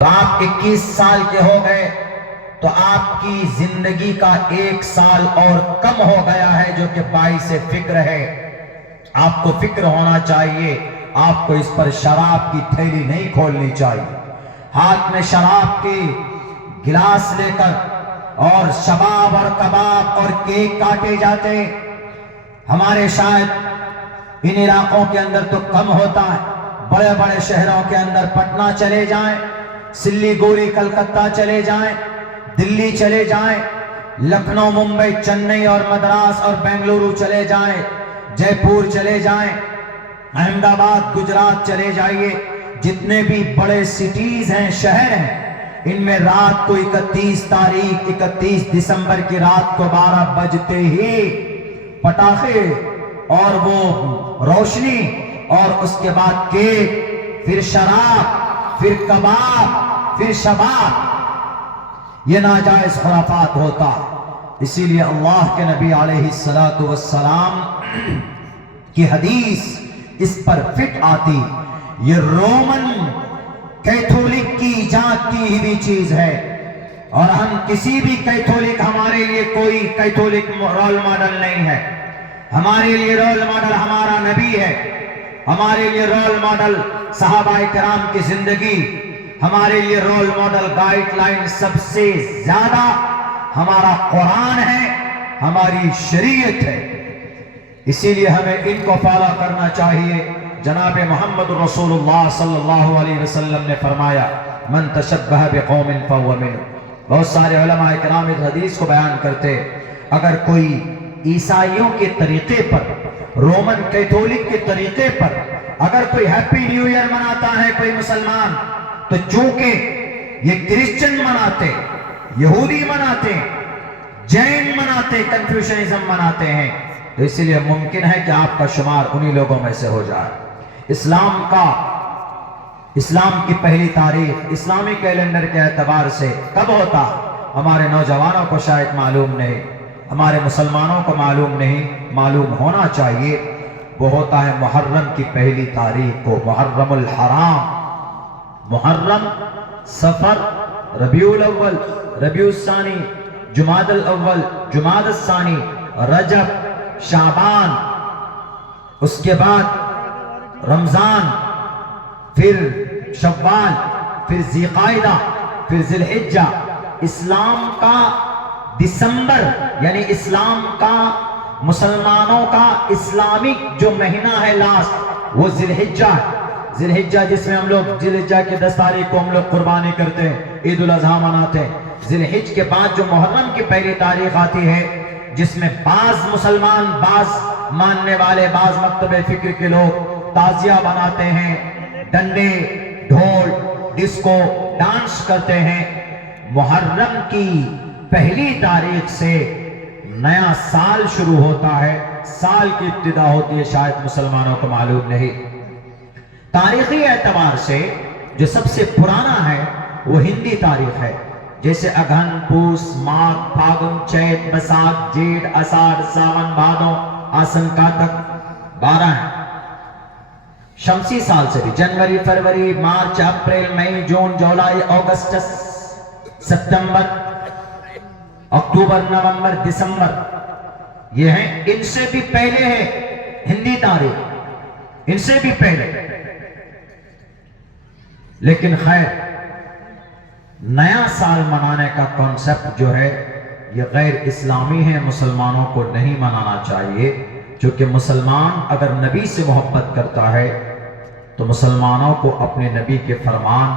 تو آپ 21 سال کے ہو گئے تو آپ کی زندگی کا 1 سال اور کم ہو گیا ہے جو کہ باعث فکر ہے۔ آپ کو فکر ہونا چاہیے، آپ کو اس پر شراب کی تھیلی نہیں کھولنی چاہیے۔ ہاتھ میں شراب کی گلاس لے کر اور شباب اور کباب اور کیک کاٹے جاتے، ہمارے شاید ان علاقوں کے اندر تو کم ہوتا ہے، بڑے بڑے شہروں کے اندر پٹنہ چلے جائیں، سلیگوڑی کلکتہ چلے جائیں، دلی چلے جائیں، لکھنؤ ممبئی چنئی اور مدراس اور بنگلورو چلے جائیں، جے پور چلے جائیں، احمد آباد گجرات چلے جائیے، جتنے بھی بڑے سٹیز ہیں، شہر ہیں، ان میں رات کو 31 دسمبر کی رات کو 12 بجتے ہی پٹاخے اور وہ روشنی اور اس کے بعد کیک، پھر شراب، پھر کباب، پھر شباب، یہ ناجائز خرافات ہوتا۔ اسی لیے اللہ کے نبی علیہ السلام کی حدیث اس پر فٹ آتی، یہ رومن کیتھولک کی ایجاد کی ہی بھی چیز ہے، اور ہم کسی بھی کیتھولک، ہمارے لیے کوئی کیتھولک رول ماڈل نہیں ہے۔ ہمارے لیے رول ماڈل ہمارا نبی ہے، ہمارے لیے رول ماڈل صحابہ کرام کی زندگی، ہمارے لیے رول ماڈل گائیڈ لائن سب سے زیادہ ہمارا قرآن ہے، ہماری شریعت ہے۔ اسی لیے ہمیں ان کو فالو کرنا چاہیے۔ جناب محمد رسول اللہ صلی اللہ علیہ وسلم نے فرمایا، من تشبہ بقوم فہو منہم۔ بہت سارے علماء کرام اس حدیث کو بیان کرتے، اگر کوئی عیسائیوں کے طریقے پر، رومن کیتھولک کے طریقے پر اگر کوئی ہیپی نیو ایئر مناتا ہے کوئی مسلمان، تو چونکہ یہ کرسچن مناتے، یہودی مناتے، جین مناتے، کنفیوشنزم مناتے ہیں، تو اس لیے ممکن ہے کہ آپ کا شمار انہی لوگوں میں سے ہو جائے۔ اسلام کی پہلی تاریخ اسلامی کیلنڈر کے اعتبار سے کب ہوتا؟ ہمارے نوجوانوں کو شاید معلوم نہیں، ہمارے مسلمانوں کو معلوم نہیں، معلوم ہونا چاہیے۔ وہ ہوتا ہے محرم کی پہلی تاریخ کو، محرم الحرام، محرم، صفر، ربیع الاول، ربیع الثانی، جمادی الاول، جمادی الثانی، رجب، شعبان، اس کے بعد رمضان، پھر شوال، پھر ذی قعدہ، پھر ذی الحجہ۔ اسلام کا دسمبر، یعنی اسلام کا، مسلمانوں کا اسلامک جو مہینہ ہے لاسٹ، وہ ذی الحجہ ہے۔ ذی الحجہ جس میں ہم لوگ ذی الحجہ کی 10 تاریخ کو ہم لوگ قربانی کرتے ہیں، عید الاضحیٰ مناتے ہیں۔ ذی الحجہ کے بعد جو محرم کی پہلی تاریخ آتی ہے، جس میں بعض مسلمان، بعض ماننے والے، بعض مکتب فکر کے لوگ تعزیہ بناتے ہیں، ڈنڈے، ڈھول، ڈسکو، ڈانس کرتے ہیں۔ محرم کی پہلی تاریخ سے نیا سال شروع ہوتا ہے، سال کی ابتدا ہوتی ہے، شاید مسلمانوں کو معلوم نہیں۔ تاریخی اعتبار سے جو سب سے پرانا ہے وہ ہندی تاریخ ہے، جیسے اگہن، پوس، ماگھ، پھاگن، چیت، بساکھ، جیٹھ، اساڑھ، ساون، بھادو، آسن، کاتک، 12 ہیں۔ شمسی سال سے بھی جنوری، فروری، مارچ، اپریل، مئی، جون، جولائی، اگست، ستمبر، اکتوبر، نومبر، دسمبر، یہ ہیں۔ ان سے بھی پہلے ہے ہندی تاریخ، ان سے بھی پہلے، لیکن خیر نیا سال منانے کا کانسیپٹ جو ہے یہ غیر اسلامی ہے، مسلمانوں کو نہیں منانا چاہیے، چونکہ مسلمان اگر نبی سے محبت کرتا ہے تو مسلمانوں کو اپنے نبی کے فرمان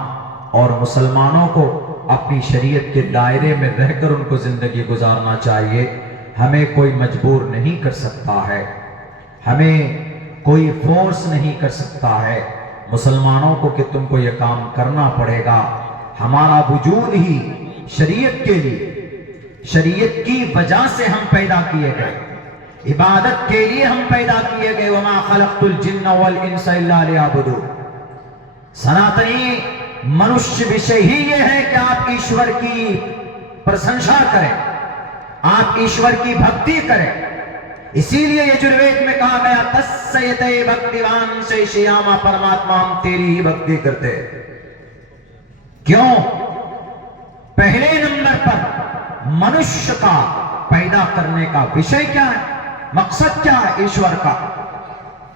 اور مسلمانوں کو اپنی شریعت کے دائرے میں رہ کر ان کو زندگی گزارنا چاہیے۔ ہمیں کوئی مجبور نہیں کر سکتا ہے، ہمیں کوئی فورس نہیں کر سکتا ہے مسلمانوں کو کہ تم کو یہ کام کرنا پڑے گا۔ ہمارا وجود ہی شریعت کے لیے، شریعت کی وجہ سے ہم پیدا کیے گئے، عبادت کے لیے ہم پیدا کیے گئے۔ وما خلقت الجن والانس الا لیعبدون۔ سناتنی منشیہ وشے ہی یہ ہے کہ آپ ایشور کی پرشنسا کریں، آپ ایشور کی بھکتی کریں۔ اسی لیے یجروید میں کہا گیا، تسیتے بھکتیوان سے شیاما، پرماتما ہم تیری ہی بھکتی کرتے۔ کیوں؟ پہلے نمبر پر منشیہ کا پیدا کرنے کا وشے کیا ہے؟ مقصد کیا ہے ایشور کا؟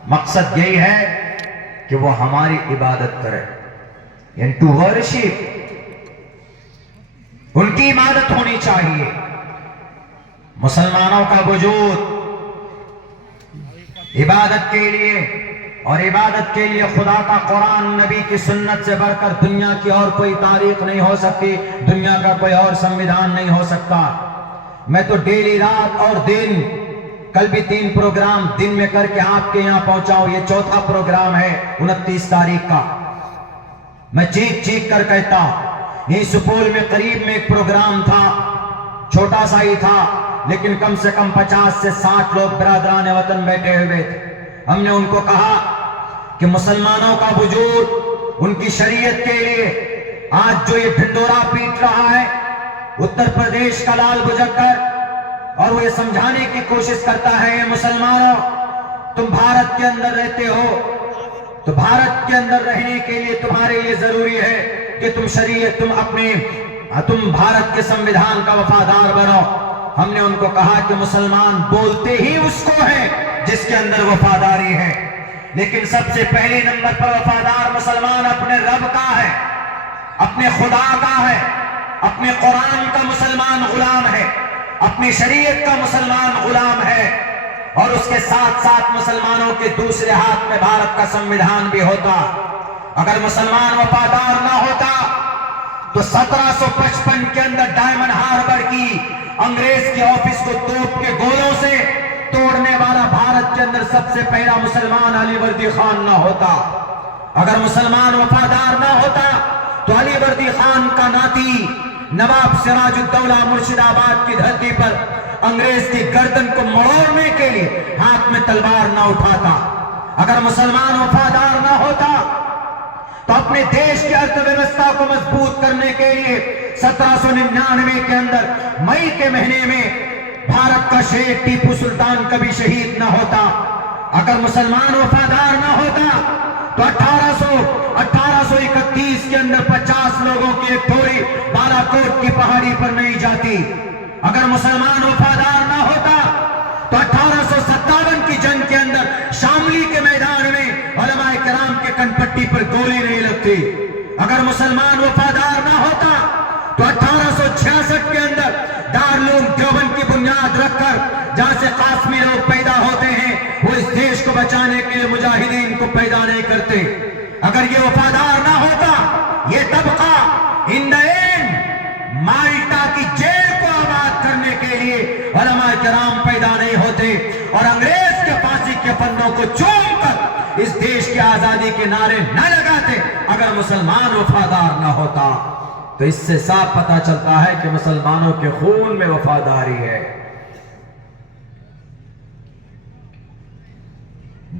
مقصد یہی ہے کہ وہ ہماری عبادت کرے، یعنی ٹو ورشپ، ان کی عبادت ہونی چاہیے۔ مسلمانوں کا وجود عبادت کے لیے، اور عبادت کے لیے خدا کا قرآن نبی کی سنت سے بڑھ کر دنیا کی اور کوئی تاریخ نہیں ہو سکتی، دنیا کا کوئی اور سنویدھان نہیں ہو سکتا۔ میں تو ڈیلی رات اور دن، کل بھی 3 پروگرام دن میں کر کے آپ کے یہاں پہنچا ہوں، یہ 4تھا پروگرام ہے 29 تاریخ کا۔ میں چیخ چیخ کر کہتا ہوں، یہ سپول میں قریب میں ایک پروگرام تھا، چھوٹا سا ہی تھا، لیکن کم سے کم 50 سے 60 لوگ برادران وطن بیٹھے ہوئے تھے۔ ہم نے ان کو کہا کہ مسلمانوں کا وجود، ان کی شریعت کے لیے آج جو یہ ڈھنڈورا پیٹ رہا ہے اتر پردیش کا لال بجکر، اور وہ یہ سمجھانے کی کوشش کرتا ہے، یہ مسلمانوں تم بھارت کے اندر رہتے ہو، تو بھارت کے اندر رہنے کے لیے تمہارے لیے ضروری ہے کہ تم شریعت، تم بھارت کے سنویدھان کا وفادار بنو۔ ہم نے ان کو کہا کہ مسلمان بولتے ہی اس کو ہے جس کے اندر وفاداری ہے، لیکن سب سے پہلے نمبر پر وفادار مسلمان اپنے رب کا ہے، اپنے خدا کا ہے، اپنے قرآن کا مسلمان غلام ہے، اپنی شریعت کا مسلمان غلام ہے، اور اس کے ساتھ ساتھ مسلمانوں کے دوسرے ہاتھ میں بھارت کا سنویدھان بھی ہوتا۔ اگر مسلمان وفادار نہ ہوتا تو 1755 کے اندر ڈائمنڈ ہاربر کی انگریز کے آفس کو توپ کے گولوں سے توڑنے والا بھارت کے اندر سب سے پہلا مسلمان علی وردی خان نہ ہوتا۔ اگر مسلمان وفادار نہ ہوتا تو علی وردی خان کا ناتی نواب سراج الدولہ مرشد آباد کی دھرتی پر انگریز کی گردن کو مڑوڑنے کے لیے ہاتھ میں تلوار نہ اٹھاتا۔ اگر مسلمان وفادار نہ ہوتا تو اپنے دیش کی ارتھ ویوستھا کو مضبوط کرنے کے لیے 1799 کے اندر مئی کے مہینے میں بھارت کا شیر ٹیپو سلطان کبھی شہید نہ ہوتا۔ اگر مسلمان وفادار نہ ہوتا تو 1831 کے اندر 50 لوگوں کی ایک ٹولی بالا کوٹ کی پہاڑی پر نہیں جاتی۔ اگر مسلمان وفادار نہ ہوتا تو 1857 کی جنگ کے اندر شاملی کے میدان میں علماء کرام کے کن پٹی پر گولی نہیں لگتی۔ اگر مسلمان وفادار نہ ہوتا تو 1866 کے اندر دارالعلوم دیوبند کی بنیاد رکھ کر جہاں سے قاسمی لوگ پیدا ہوتے ہیں وہ اس دیش کو بچانے کے لیے مجاہدین کو پیدا نہیں کرتے۔ اگر یہ وفادار نہ ہوتا یہ طبقہ مالٹا کی جیل کو آباد کرنے کے لیے علماء کرام پیدا نہیں ہوتے، اور انگریز کے پھانسی کے پنوں کو چوم کر اس دیش کی آزادی کے نعرے نہ لگاتے اگر مسلمان وفادار نہ ہوتا۔ تو اس سے صاف پتہ چلتا ہے کہ مسلمانوں کے خون میں وفاداری ہے۔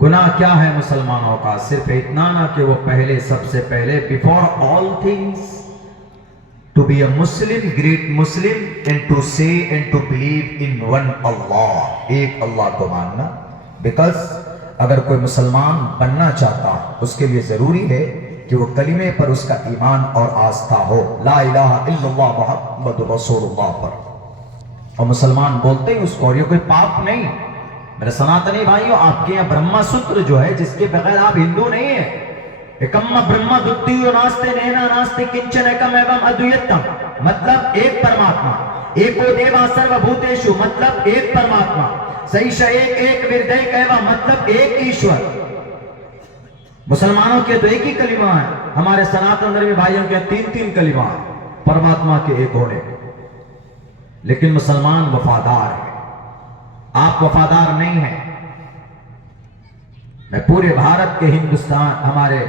گناہ کیا ہے مسلمانوں کا؟ صرف اتنا نہ کہ وہ پہلے، سب سے پہلے before all things to be a Muslim, great Muslim, and to say and to believe in one Allah، ایک اللہ کو ماننا۔ because اگر کوئی مسلمان بننا چاہتا اس کے لیے ضروری ہے کہ وہ کلمے پر اس کا ایمان اور آستھا ہو، لا الہ الا اللہ محمد رسول اللہ پر، اور مسلمان بولتے ہی اس کو، اور یہ کوئی پاپ نہیں۔ میرے سناتنی بھائیوں، آپ کے یہاں برہما سوتر جو ہے جس کے بغیر آپ ہندو نہیں ہیں، ایکم برہما دتیو ناستے نینا ناستے کنچن ایکم ایوم ادویتم، مطلب ایک پرماتما، ایکو دیوا سرو بھوتیشو، مطلب ایک پرماتما، سیش ایک وردیک ایوا، مطلب ایک ایشور۔ مسلمانوں کے تو ایک ہی کلمہ ہے، ہمارے سناتن دھرمی بھائیوں کے 3 کلمہ ہیں پرماتما کے ایک ہونے، لیکن مسلمان وفادار ہے۔ آپ وفادار نہیں ہیں۔ میں پورے بھارت کے ہندوستان، ہمارے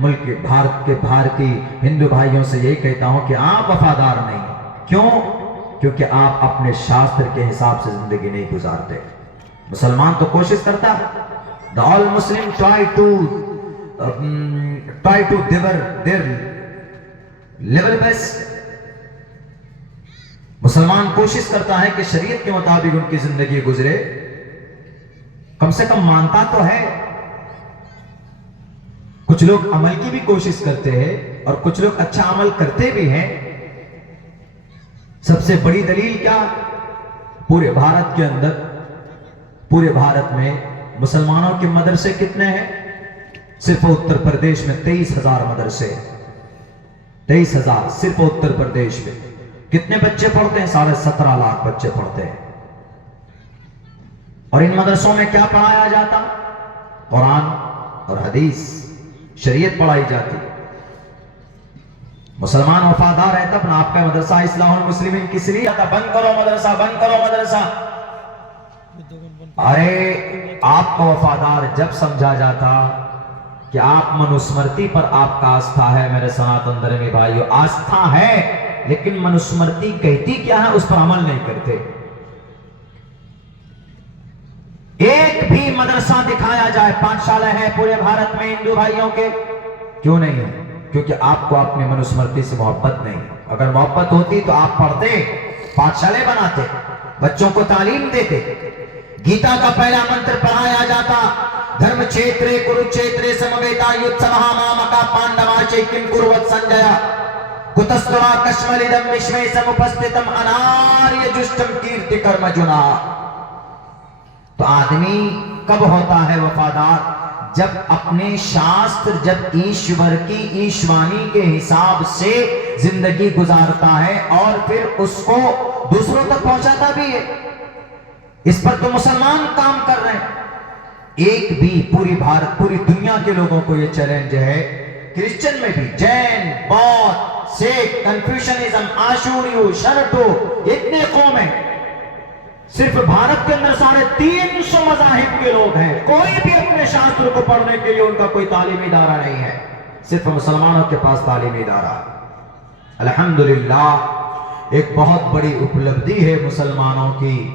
ملک کے بھارت کے بھارتی ہندو بھائیوں سے یہی کہتا ہوں کہ آپ وفادار نہیں ہیں۔ کیوں؟ کیونکہ آپ اپنے شاستر کے حساب سے زندگی نہیں گزارتے۔ مسلمان تو کوشش کرتا ہے، the all Muslim try to their level best۔ مسلمان کوشش کرتا ہے کہ شریعت کے مطابق ان کی زندگی گزرے، کم سے کم مانتا تو ہے۔ کچھ لوگ عمل کی بھی کوشش کرتے ہیں، اور کچھ لوگ اچھا عمل کرتے بھی ہیں. سب سے بڑی دلیل کیا؟ پورے بھارت کے اندر، پورے بھارت میں مسلمانوں کے مدرسے کتنے ہیں؟ صرف اتر پردیش میں 23,000 مدرسے. 23,000 صرف اتر پردیش میں. کتنے بچے پڑھتے ہیں؟ 17.5 لاکھ بچے پڑھتے ہیں. اور ان مدرسوں میں کیا پڑھایا جاتا؟ قرآن اور حدیث، شریعت پڑھائی جاتی. مسلمان وفادار ہے تب نہ. آپ کا مدرسہ اصلاح المسلمین کس لیے آتا؟ بند کرو مدرسہ، بند کرو مدرسہ. ارے آپ کا وفادار جب سمجھا جاتا کہ آپ منوسمرتی پر آپ کا آستھا ہے، میرے سناتن دھرمی بھائیو، آستھا ہے لیکن منوسمرتی کہتی کیا ہے اس پر عمل نہیں کرتے. ایک بھی مدرسہ دکھایا جائے، پاٹھشالہ ہے پورے بھارت میں ہندو بھائیوں کے، کیوں نہیں ہے؟ کیونکہ آپ کو اپنی منوسمرتی سے محبت نہیں. اگر محبت ہوتی تو آپ پڑھتے، پاٹھشالے بناتے، بچوں کو تعلیم دیتے. گیتا کا پہلا منتر پڑھایا جاتا، دھرم چھیترے کروچھیترے سمویتا یوتسوہ مامکا پانڈوا چیکم کروت سنجیا کتستوا کشملدم وشمے سمپستتم اناریہ جشٹم کیرتی کرم جنا. تو آدمی کب ہوتا ہے وفادار؟ جب اپنے شاستر، جب ایشور کی ایشوانی کے حساب سے زندگی گزارتا ہے اور پھر اس کو دوسروں تک پہنچاتا بھی ہے. اس پر تو مسلمان کام کر رہے ہیں. ایک بھی پوری بھارت، پوری دنیا کے لوگوں کو یہ چیلنج ہے، کرسچن میں بھی، جین، بودھ، سکھ، کنفیوشنزم، آشوریو، شرٹو، اتنے قوم ہیں. صرف بھارت کے اندر 350 مذاہب کے لوگ ہیں. کوئی بھی اپنے شاستر کو پڑھنے کے لیے ان کا کوئی تعلیمی ادارہ نہیں ہے. صرف مسلمانوں کے پاس تعلیمی ادارہ. الحمدللہ ایک بہت بڑی اپلبدھی ہے مسلمانوں کی.